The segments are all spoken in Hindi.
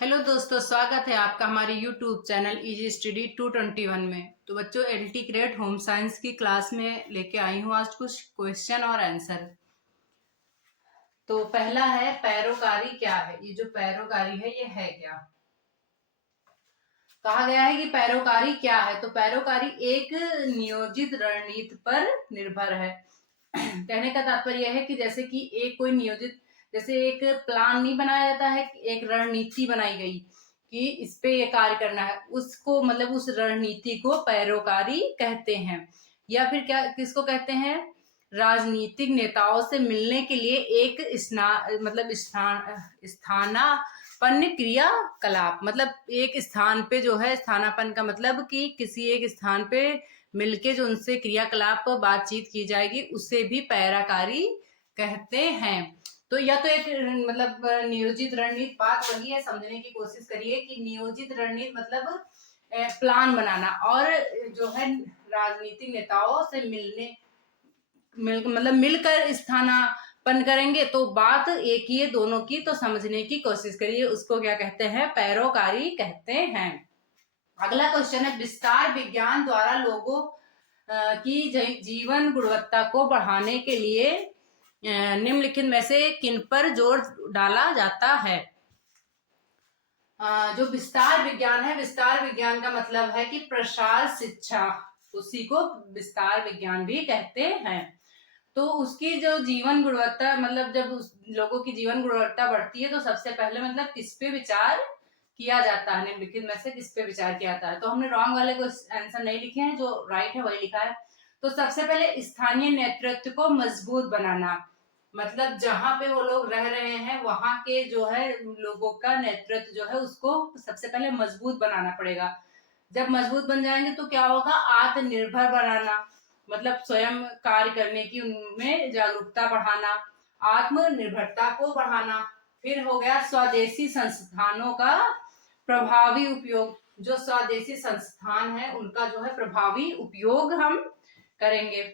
हेलो दोस्तों, स्वागत है आपका हमारे यूट्यूब चैनल इजी स्टडी 221 में। तो बच्चों, एलटी ग्रेड होम साइंस की क्लास में लेके आई हूँ आज कुछ क्वेश्चन और आंसर। तो पहला है, पैरोकारी क्या है। ये जो पैरोकारी है ये है क्या। कहा गया है कि पैरोकारी क्या है। तो पैरोकारी एक नियोजित रणनीति पर निर्भर है। कहने का तात्पर्य है कि जैसे कि एक कोई नियोजित, जैसे एक प्लान नहीं बनाया जाता है, एक रणनीति बनाई गई कि इस पे ये कार्य करना है, उसको मतलब उस रणनीति को पैरोकारी कहते हैं। या फिर क्या किसको कहते हैं, राजनीतिक नेताओं से मिलने के लिए एक स्थानापन्न क्रियाकलाप, मतलब एक स्थान पे जो है, स्थानापन्न का मतलब कि किसी एक स्थान पे मिलके जो उनसे क्रियाकलाप बातचीत की जाएगी उसे भी पैराकारी कहते हैं। तो या तो एक मतलब नियोजित रणनीति, बात वही है, समझने की कोशिश करिए कि नियोजित रणनीति मतलब प्लान बनाना, और जो है राजनीतिक नेताओं से मतलब मिलकर स्थानापन्न करेंगे। तो बात एक ही है दोनों की, तो समझने की कोशिश करिए, उसको क्या कहते हैं, पैरोकारी कहते हैं। अगला क्वेश्चन है, विस्तार विज्ञान द्वारा लोगों की जीवन गुणवत्ता को बढ़ाने के लिए निम्नलिखित में से किन पर जोर डाला जाता है। जो विस्तार विज्ञान है, विस्तार विज्ञान का मतलब है कि प्रसार शिक्षा, उसी को विस्तार विज्ञान भी कहते हैं। तो उसकी जो जीवन गुणवत्ता, मतलब जब लोगों की जीवन गुणवत्ता बढ़ती है तो सबसे पहले मतलब किस पे विचार किया जाता है, निम्नलिखित में से किस पे विचार किया जाता है। तो हमने रॉन्ग वाले को आंसर नहीं लिखे हैं, जो राइट है वही लिखा है। तो सबसे पहले स्थानीय नेतृत्व को मजबूत बनाना, मतलब जहां पे वो लोग रह रहे हैं वहां के जो है लोगों का नेतृत्व जो है उसको सबसे पहले मजबूत बनाना पड़ेगा। जब मजबूत बन जाएंगे तो क्या होगा, आत्मनिर्भर बनाना, मतलब स्वयं कार्य करने की उनमें जागरूकता बढ़ाना, आत्मनिर्भरता को बढ़ाना। फिर हो गया स्वदेशी संस्थानों का प्रभावी उपयोग, जो स्वदेशी संस्थान है उनका जो है प्रभावी उपयोग हम करेंगे।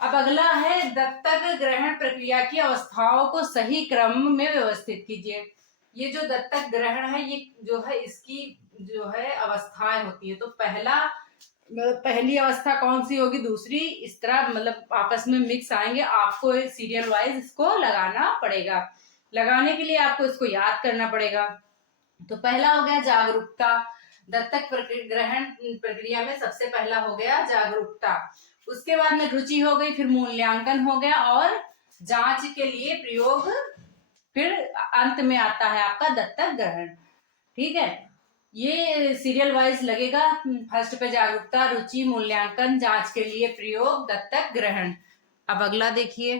अब अगला है, दत्तक ग्रहण प्रक्रिया की अवस्थाओं को सही क्रम में व्यवस्थित कीजिए। ये जो दत्तक ग्रहण है ये जो है इसकी जो है अवस्थाएं होती है। तो पहली अवस्था कौन सी होगी, दूसरी, इस तरह मतलब आपस में मिक्स आएंगे। आपको सीरियल वाइज इसको लगाना पड़ेगा। लगाने के लिए आपको इसको याद करना पड़ेगा। तो पहला हो गया जागरूकता। दत्तक ग्रहण प्रक्रिया में सबसे पहला हो गया जागरूकता। उसके बाद में रुचि हो गई, फिर मूल्यांकन हो गया, और जांच के लिए प्रयोग, फिर अंत में आता है आपका दत्तक ग्रहण। ठीक है, ये सीरियल वाइज लगेगा। फर्स्ट पे जागरूकता, रुचि, मूल्यांकन, जांच के लिए प्रयोग, दत्तक ग्रहण। अब अगला देखिए।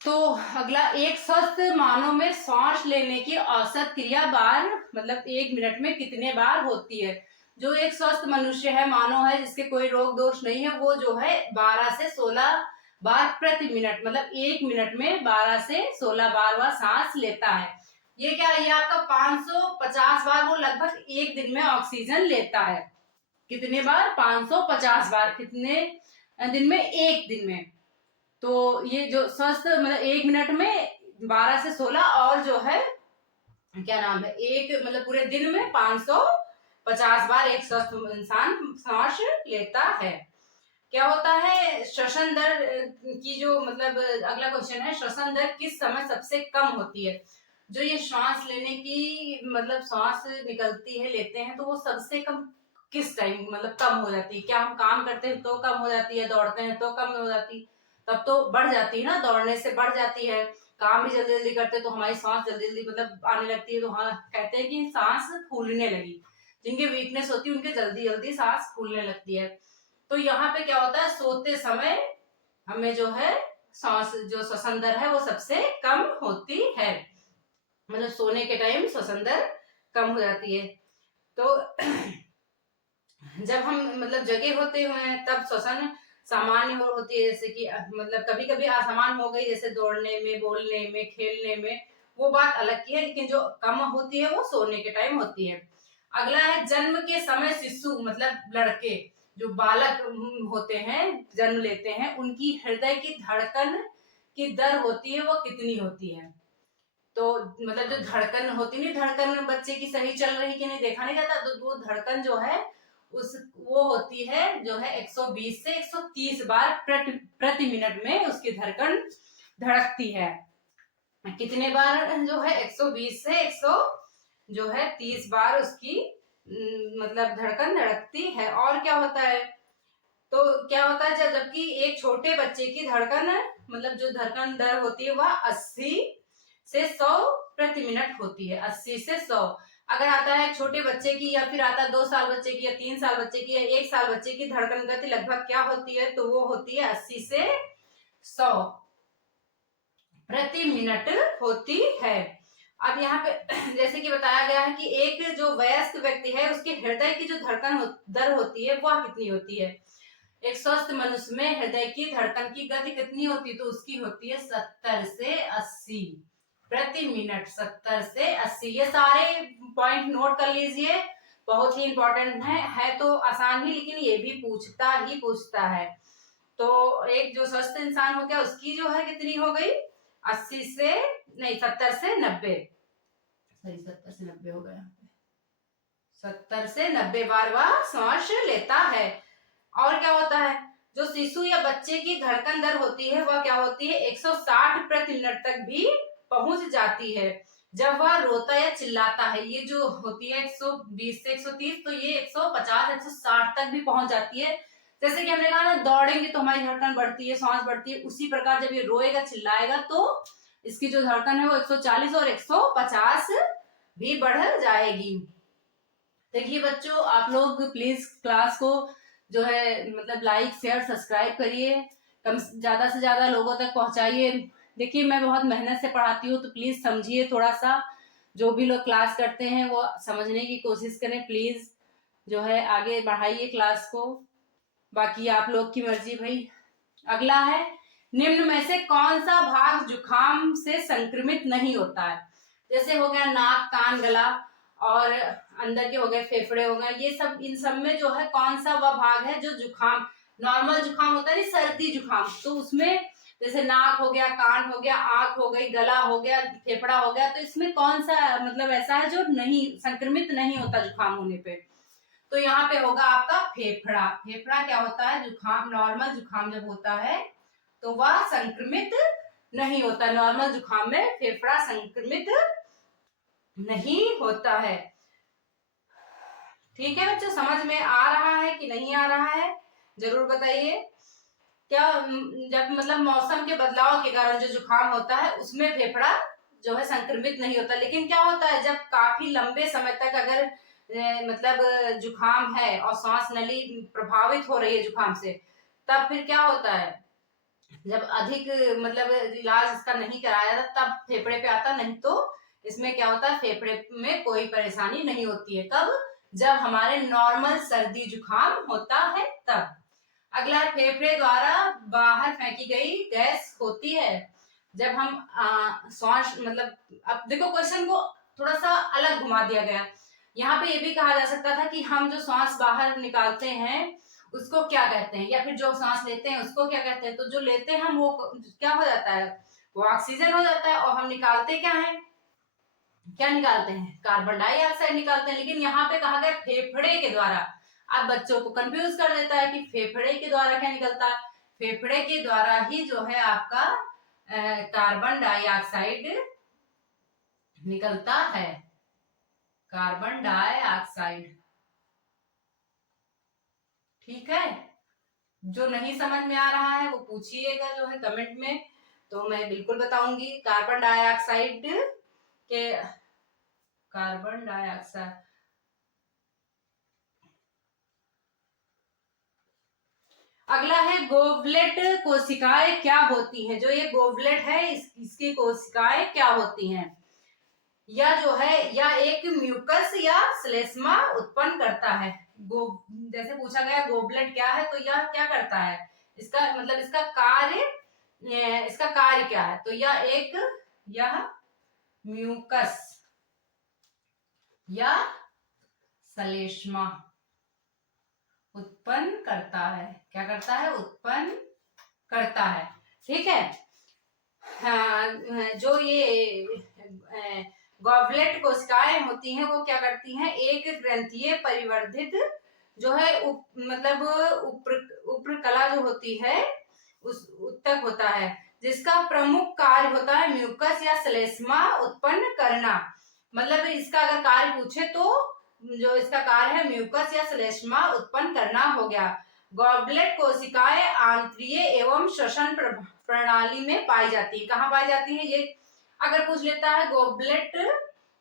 तो अगला, एक स्वस्थ मानव में सांस लेने की औसत क्रिया बार, मतलब 1 मिनट में कितने बार होती है। जो एक स्वस्थ मनुष्य है, मानव है, जिसके कोई रोग दोष नहीं है, वो जो है 12 से 16 बार प्रति मिनट, मतलब 1 मिनट में 12 से 16 बार वह सांस लेता है। ये क्या है, ये आपका 550 बार वो लगभग एक दिन में ऑक्सीजन लेता है। कितने बार, 550 बार, कितने दिन में, एक दिन में। तो ये जो स्वस्थ मतलब 1 मिनट में 12 से 16, और जो है क्या नाम है, एक मतलब पूरे दिन में 550 बार एक स्वस्थ इंसान सांस लेता है। क्या होता है, श्वसन दर की जो मतलब अगला क्वेश्चन है, श्वसन दर किस समय सबसे कम होती है। जो ये श्वास लेने की मतलब सांस निकलती है, लेते हैं, तो वो सबसे कम किस टाइम मतलब कम हो जाती है। क्या हम काम करते हैं तो कम हो जाती है, दौड़ते हैं तो कम हो जाती है, तब तो बढ़ जाती है ना, दौड़ने से बढ़ जाती है। काम भी जल्दी जल्दी करते हैं तो हमारी सांस जल्दी जल्दी मतलब आने लगती है। तो हाँ, कहते हैं कि सांस फूलने लगी, जिनके वीकनेस होती है उनके जल्दी जल्दी सांस फूलने लगती है। तो यहाँ पे क्या होता है, सोते समय हमें जो है सांस जो श्वसन दर है वो सबसे कम होती है, मतलब सोने के टाइम श्वसन दर कम हो जाती है। तो जब हम मतलब जगे होते हुए तब श्वसन सामान्य होती है, जैसे कि मतलब कभी कभी असामान्य हो गई, जैसे दौड़ने में, बोलने में, खेलने में, वो बात अलग की है, लेकिन जो कम होती है वो सोने के टाइम होती है। अगला है, जन्म के समय शिशु मतलब लड़के जो बालक होते हैं, जन्म लेते हैं, उनकी हृदय की धड़कन की दर होती है वो कितनी होती है। तो मतलब जो धड़कन होती नहीं, धड़कन बच्चे की सही चल रही कि नहीं देखा नहीं जाता, तो वो धड़कन जो है वो होती है जो है 120 से 130 बार प्रति मिनट में उसकी धड़कन धड़कती है। कितने बार जो है 120 से 100 जो है 30 बार उसकी मतलब धड़कन धड़कती है। और क्या होता है, तो क्या होता है जबकि एक छोटे बच्चे की धड़कन मतलब जो धड़कन दर होती है वह 80 से 100 प्रति मिनट होती है। 80 से 100 अगर आता है छोटे बच्चे की, या फिर आता है 2 साल बच्चे की, या 3 साल बच्चे की, या 1 साल बच्चे की धड़कन गति लगभग क्या होती है, तो वो होती है 80 से 100 प्रति मिनट होती है। अब यहाँ पे जैसे कि बताया गया है कि एक जो वयस्क व्यक्ति है उसके हृदय की जो धड़कन दर होती है वह कितनी होती है। एक स्वस्थ मनुष्य में हृदय की धड़कन की गति कितनी होती है, तो उसकी होती है 70 से 80 प्रति मिनट। 70 से 80, ये सारे पॉइंट नोट कर लीजिए, बहुत ही इंपॉर्टेंट है तो आसान ही, लेकिन ये भी पूछता है। तो एक जो स्वस्थ इंसान हो गया उसकी जो है कितनी हो गई, 80 से नहीं 70 से 90, सही 70 से 90 हो गया, 70 से 90 बार वह सांस लेता है। और क्या होता है, जो शिशु या बच्चे की धड़कन दर होती है वह क्या होती है 160 प्रति मिनट तक भी पहुंच जाती है जब वह रोता या चिल्लाता है। ये जो होती है 120 से 130, तो ये 150 160 तक भी पहुंच जाती है। जैसे कि हमने कहा ना, दौड़ेंगे तो हमारी धड़कन बढ़ती है, सांस बढ़ती है, उसी प्रकार जब ये रोएगा चिल्लाएगा तो इसकी जो धड़कन है वो 140 और 150 भी बढ़ जाएगी। देखिए बच्चों, आप लोग प्लीज क्लास को जो है मतलब लाइक शेयर सब्सक्राइब करिए, कम ज्यादा से ज्यादा लोगों तक पहुंचाइए। देखिए मैं बहुत मेहनत से पढ़ाती हूँ, तो प्लीज समझिए थोड़ा सा, जो भी लोग क्लास करते हैं वो समझने की कोशिश करें प्लीज, जो है आगे बढ़ाइए क्लास को। बाकी आप लोग की मर्जी भाई। अगला है, निम्न में से कौन सा भाग जुकाम से संक्रमित नहीं होता है। जैसे हो गया नाक, कान, गला, और अंदर के हो गए फेफड़े हो गए, ये सब, इन सब में जो है कौन सा वह भाग है जो जुकाम, नॉर्मल जुकाम होता है नहीं, सर्दी जुकाम, तो उसमें जैसे नाक हो गया, कान हो गया, आंख हो गई, गला हो गया, फेफड़ा हो गया, तो इसमें कौन सा मतलब ऐसा है जो नहीं संक्रमित नहीं होता जुकाम होने पे, तो यहाँ पे होगा आपका फेफड़ा। फेफड़ा क्या होता है, जुकाम, नॉर्मल जुकाम जब होता है तो वह संक्रमित नहीं होता। नॉर्मल जुकाम में फेफड़ा संक्रमित नहीं होता है। ठीक है बच्चों, समझ में आ रहा है कि नहीं आ रहा है, जरूर बताइए। क्या जब मतलब मौसम के बदलाव के कारण जो जुकाम होता है उसमें फेफड़ा जो है संक्रमित नहीं होता, लेकिन क्या होता है जब काफी लंबे समय तक अगर मतलब जुकाम है और सांस नली प्रभावित हो रही है जुकाम से, तब फिर क्या होता है, जब अधिक मतलब इलाज इसका नहीं कराया था तब फेफड़े पे आता, नहीं तो इसमें क्या होता है फेफड़े में कोई परेशानी नहीं होती है। कब, जब हमारे नॉर्मल सर्दी जुकाम होता है तब। अगला, फेफड़े द्वारा बाहर फेंकी गई गैस होती है जब हम श्वास मतलब, अब देखो क्वेश्चन को थोड़ा सा अलग घुमा दिया गया। यहाँ पे ये भी कहा जा सकता था कि हम जो सांस बाहर निकालते हैं उसको क्या कहते हैं, या फिर जो सांस लेते हैं उसको क्या कहते हैं। तो जो लेते हैं हम वो क्या हो जाता है, वो ऑक्सीजन हो जाता है, और हम निकालते क्या है, क्या निकालते हैं, कार्बन डाइऑक्साइड निकालते हैं। लेकिन यहाँ पे कहा गया फेफड़े के द्वारा। अब बच्चों को कंफ्यूज कर देता है कि फेफड़े के द्वारा क्या निकलता है, फेफड़े के द्वारा ही जो है आपका कार्बन डाइऑक्साइड निकलता है, कार्बन डाइऑक्साइड। ठीक है, जो नहीं समझ में आ रहा है वो पूछिएगा जो है कमेंट में, तो मैं बिल्कुल बताऊंगी। कार्बन डाइऑक्साइड के, कार्बन डाइऑक्साइड, अगला है गोवलेट कोशिकाएं क्या होती हैं। जो ये गोवलेट है इसकी कोशिकाएं क्या होती हैं, या जो है या एक म्यूकस या श्लेष्मा उत्पन्न करता है। जैसे पूछा गया गोबलेट क्या है, तो यह क्या करता है, इसका मतलब इसका कार्य क्या है, तो यह म्यूकस या श्लेष्मा उत्पन्न करता है। क्या करता है, उत्पन्न करता है। ठीक है, हाँ, जो ये गॉबलेट कोशिकाएं होती हैं वो क्या करती हैं, एक ग्रंथीय परिवर्धित जो है मतलब उप्रकला जो होती है उस उत्तक होता है, जिसका प्रमुख कार्य होता है म्यूकस या श्लेष्मा उत्पन्न करना। मतलब इसका अगर कार्य पूछे तो जो इसका कार्य है म्यूकस या श्लेष्मा उत्पन्न करना हो गया। गॉबलेट कोशिकाएं आंत्रिय एवं श्वसन प्रणाली में पाई जाती है। कहाँ पाई जाती है, ये अगर पूछ लेता है गॉबलेट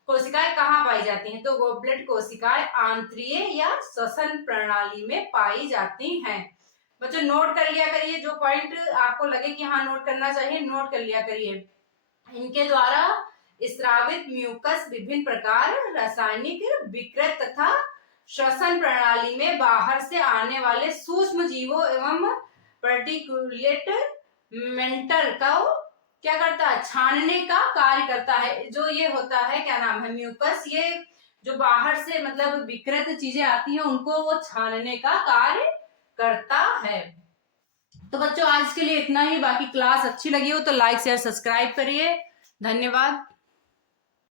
कोशिकाएं कहाँ पाई जाती हैं, तो गॉबलेट कोशिकाएं आंत्रिय या श्वसन प्रणाली में पाई जाती हैं। बच्चों नोट कर लिया करिए, जो पॉइंट आपको लगे कि हाँ नोट करना चाहिए नोट कर लिया करिए। इनके द्वारा स्रावित म्यूकस विभिन्न प्रकार रासायनिक विकृत तथा श्वसन प्रणाली में बाहर से आने वाले सूक्ष्म जीवों एवं पर्टिकुलेट मेंटर का क्या करता है, छानने का कार्य करता है। जो ये होता है क्या नाम है म्यूकस, ये जो बाहर से मतलब विकृत चीजें आती हैं उनको वो छानने का कार्य करता है। तो बच्चों आज के लिए इतना ही, बाकी क्लास अच्छी लगी हो तो लाइक शेयर सब्सक्राइब करिए। धन्यवाद।